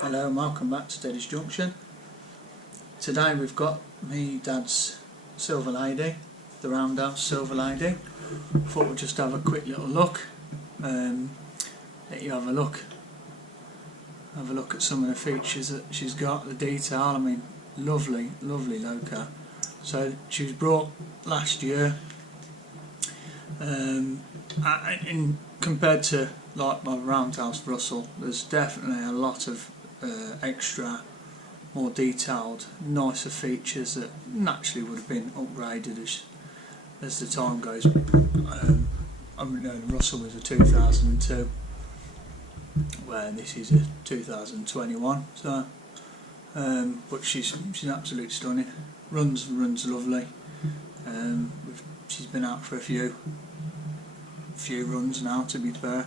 Hello and welcome back to Steady's Junction. Today we've got me dad's Silver Lady, the Roundhouse Silver Lady. Thought we'd just have a quick little look. Let you have a look at some of the features that she's got, the detail. I mean, lovely loco. So she was brought last year. Compared to like my Roundhouse Russell, there's definitely a lot of extra, more detailed, nicer features that naturally would have been upgraded as the time goes. I mean, the Russell was a 2002, where this is a 2021. So, but she's absolutely stunning. Runs lovely. She's been out for a few runs now, to be fair.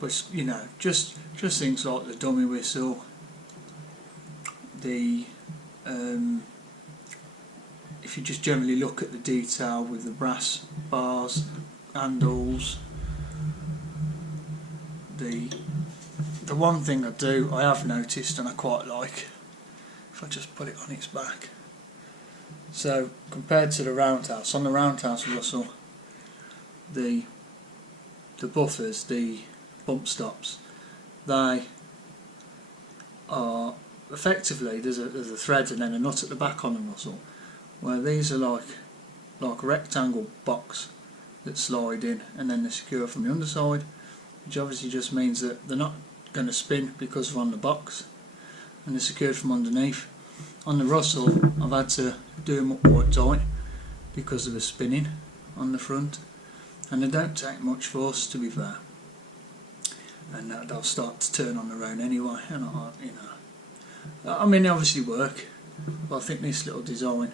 But you know, just things like the dummy whistle, the if you just generally look at the detail with the brass bars, handles. The one thing I have noticed and I quite like, if I just put it on its back. So compared to the Roundhouse, on the Roundhouse Russell, the buffers, the bump stops, they are effectively there's a thread and then a nut at the back on the Russell, where these are like a rectangle box that slide in and then they're secure from the underside, which obviously just means that they're not going to spin because they're on the box and they're secured from underneath. On the Russell, I've had to do them up quite tight because of the spinning on the front, and they don't take much force, to be fair, and they'll start to turn on their own anyway. And I mean, they obviously work, but I think this little design,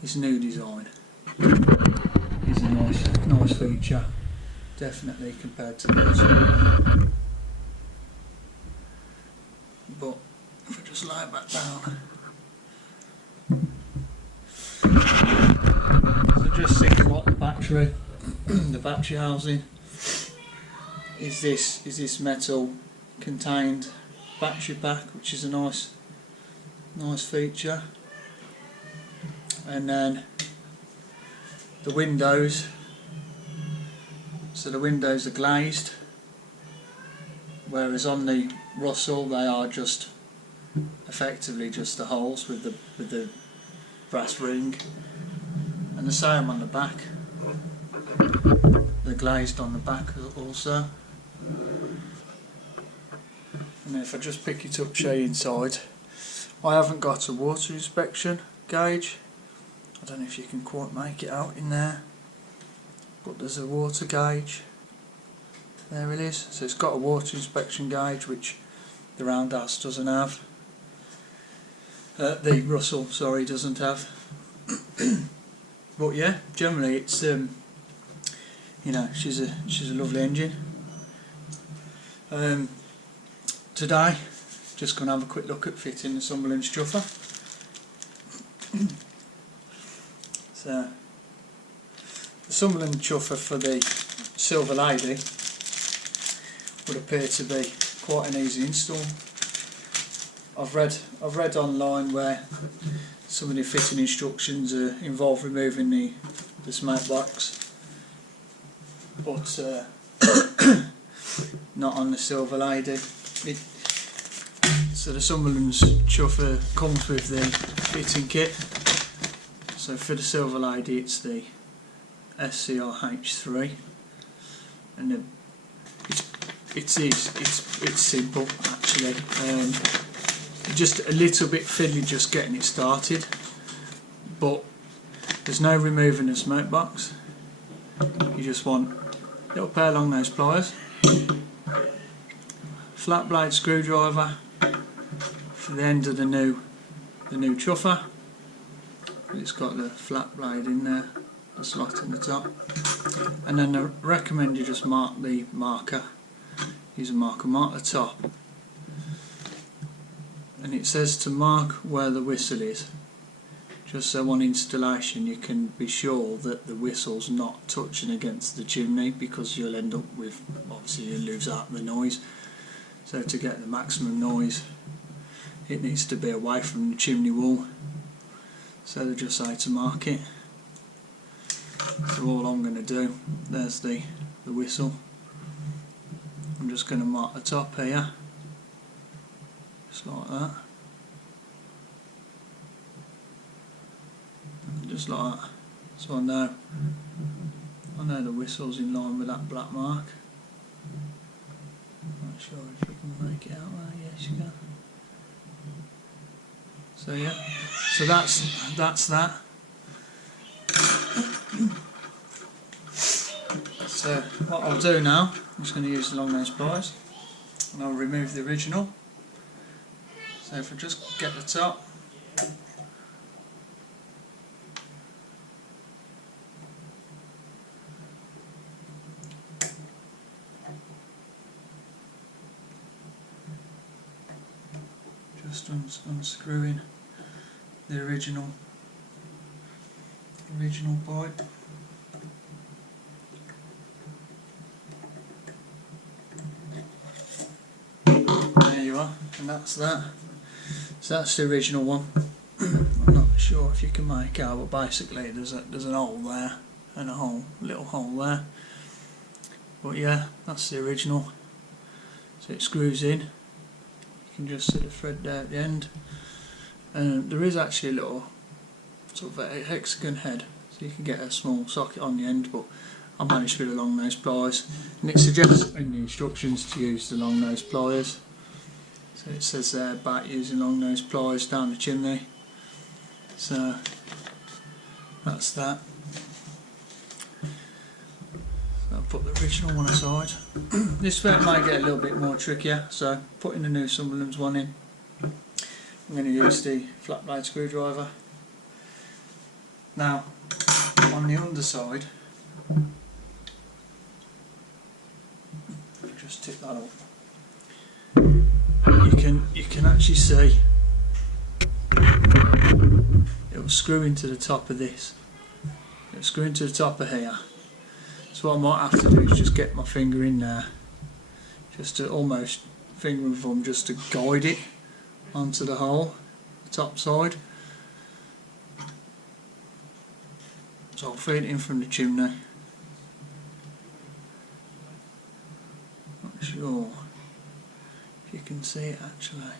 this new design, is a nice feature, definitely compared to the Russell. But if I just lay it back down. So just things like the battery, the battery housing is this metal contained battery pack, which is a nice feature. And then the windows, so the windows are glazed, whereas on the Russell they are just effectively just the holes with the brass ring, and the same on the back. They're glazed on the back also. And if I just pick it up, show you inside, I haven't got a water inspection gauge. I don't know if you can quite make it out in there, but there's a water gauge. There it is. So it's got a water inspection gauge, which the Roundhouse doesn't have. The Russell, sorry, doesn't have. But yeah, generally it's you know, she's a lovely engine. Today, just going to have a quick look at fitting the Summerlands Chuffer. So the Summerlands Chuffer for the Silver Lady would appear to be quite an easy install. I've read online where some of the fitting instructions involve removing the smoke box, but not on the Silver Lady. So the Summerlands Chuffer comes with the fitting kit. So for the Silver Lady it's the SCRH3, and it's simple actually. Just a little bit fiddly just getting it started, but there's no removing the smoke box. You just want a little pair of long nose pliers, flat blade screwdriver for the end of the new chuffer. It's got the flat blade in there, the slot in the top, and then I recommend you just mark the marker. Use a marker, mark the top. And it says to mark where the whistle is, just so on installation you can be sure that the whistle's not touching against the chimney, because you'll end up with, obviously you'll lose out the noise. So to get the maximum noise, it needs to be away from the chimney wall. So they just say to mark it. So all I'm going to do, there's the whistle. I'm just going to mark the top here, just like that. Just like that. So I know the whistle's in line with that black mark. Not sure if you can make it out there. Yes, you can. So yeah, so that's that. So what I'll do now, I'm just going to use the long nose pliers, and I'll remove the original. So if I just get the top, just unscrewing the original pipe. There you are, and that's that. So that's the original one. I'm not sure if you can make out, but basically there's an hole there and a little hole there. But yeah, that's the original. So it screws in. You can just see the thread there at the end. And there is actually a little sort of a hexagon head, so you can get a small socket on the end, but I managed with the long nose pliers. And it suggests in the instructions to use the long nose pliers. So it says there about using long nose pliers down the chimney. So that's that. So I'll put the original one aside. This bit might get a little bit more trickier, so putting the new Summerlands one in. I'm going to use the flat blade screwdriver. Now, on the underside, just tip that up. You can actually see it will screw into the top of this. It will screw into the top of here. So what I might have to do is just get my finger in there, just to almost finger and thumb, just to guide it onto the hole, the top side. So I'll feed it in from the chimney. Not sure if you can see it actually.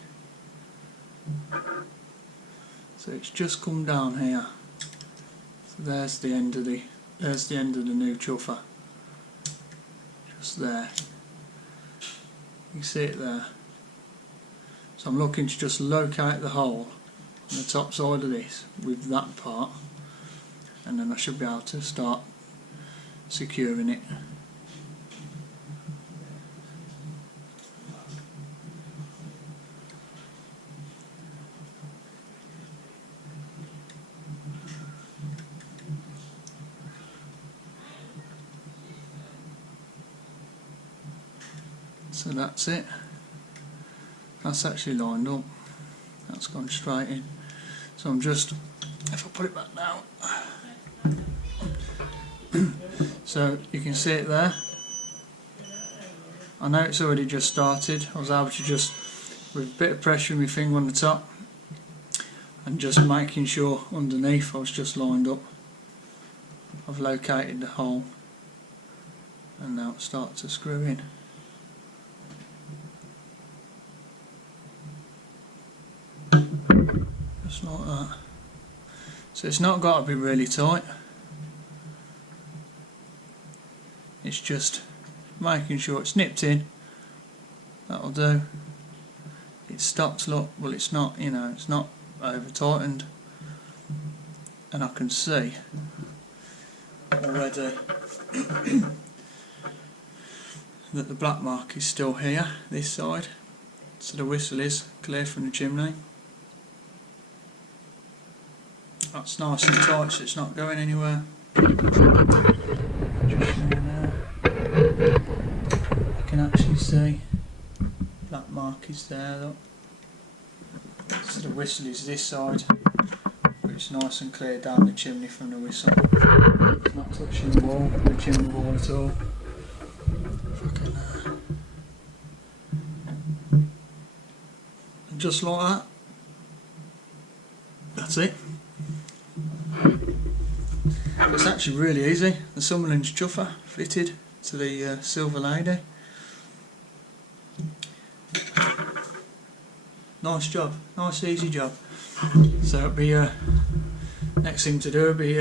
So it's just come down here. So there's the end of the new chuffer. Just there. You can see it there. So I'm looking to just locate the hole on the top side of this with that part, and then I should be able to start securing it. So that's it. That's actually lined up. That's gone straight in. So I'm just, if I put it back down, so you can see it there. I know it's already just started. I was able to just, with a bit of pressure with my finger on the top, and just making sure underneath I was just lined up. I've located the hole, and now it starts to screw in. Just like that. So it's not got to be really tight. It's just making sure it's nipped in. That'll do. It stops, look, well it's not, you know, it's not over tightened. And I can see already that the black mark is still here, this side. So the whistle is clear from the chimney. That's nice and tight, so it's not going anywhere. Just there. I can actually see that mark is there, look. So the whistle is this side, but it's nice and clear down the chimney from the whistle. It's not touching the wall, the chimney wall at all. If I can just like that. That's it. It's actually really easy. The Summerlands Chuffer fitted to the Silver Lady. Nice job, nice easy job. So it'll be next thing to do will be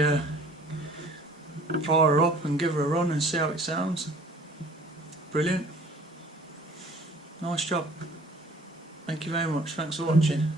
fire her up and give her a run and see how it sounds. Brilliant. Nice job. Thank you very much. Thanks for watching.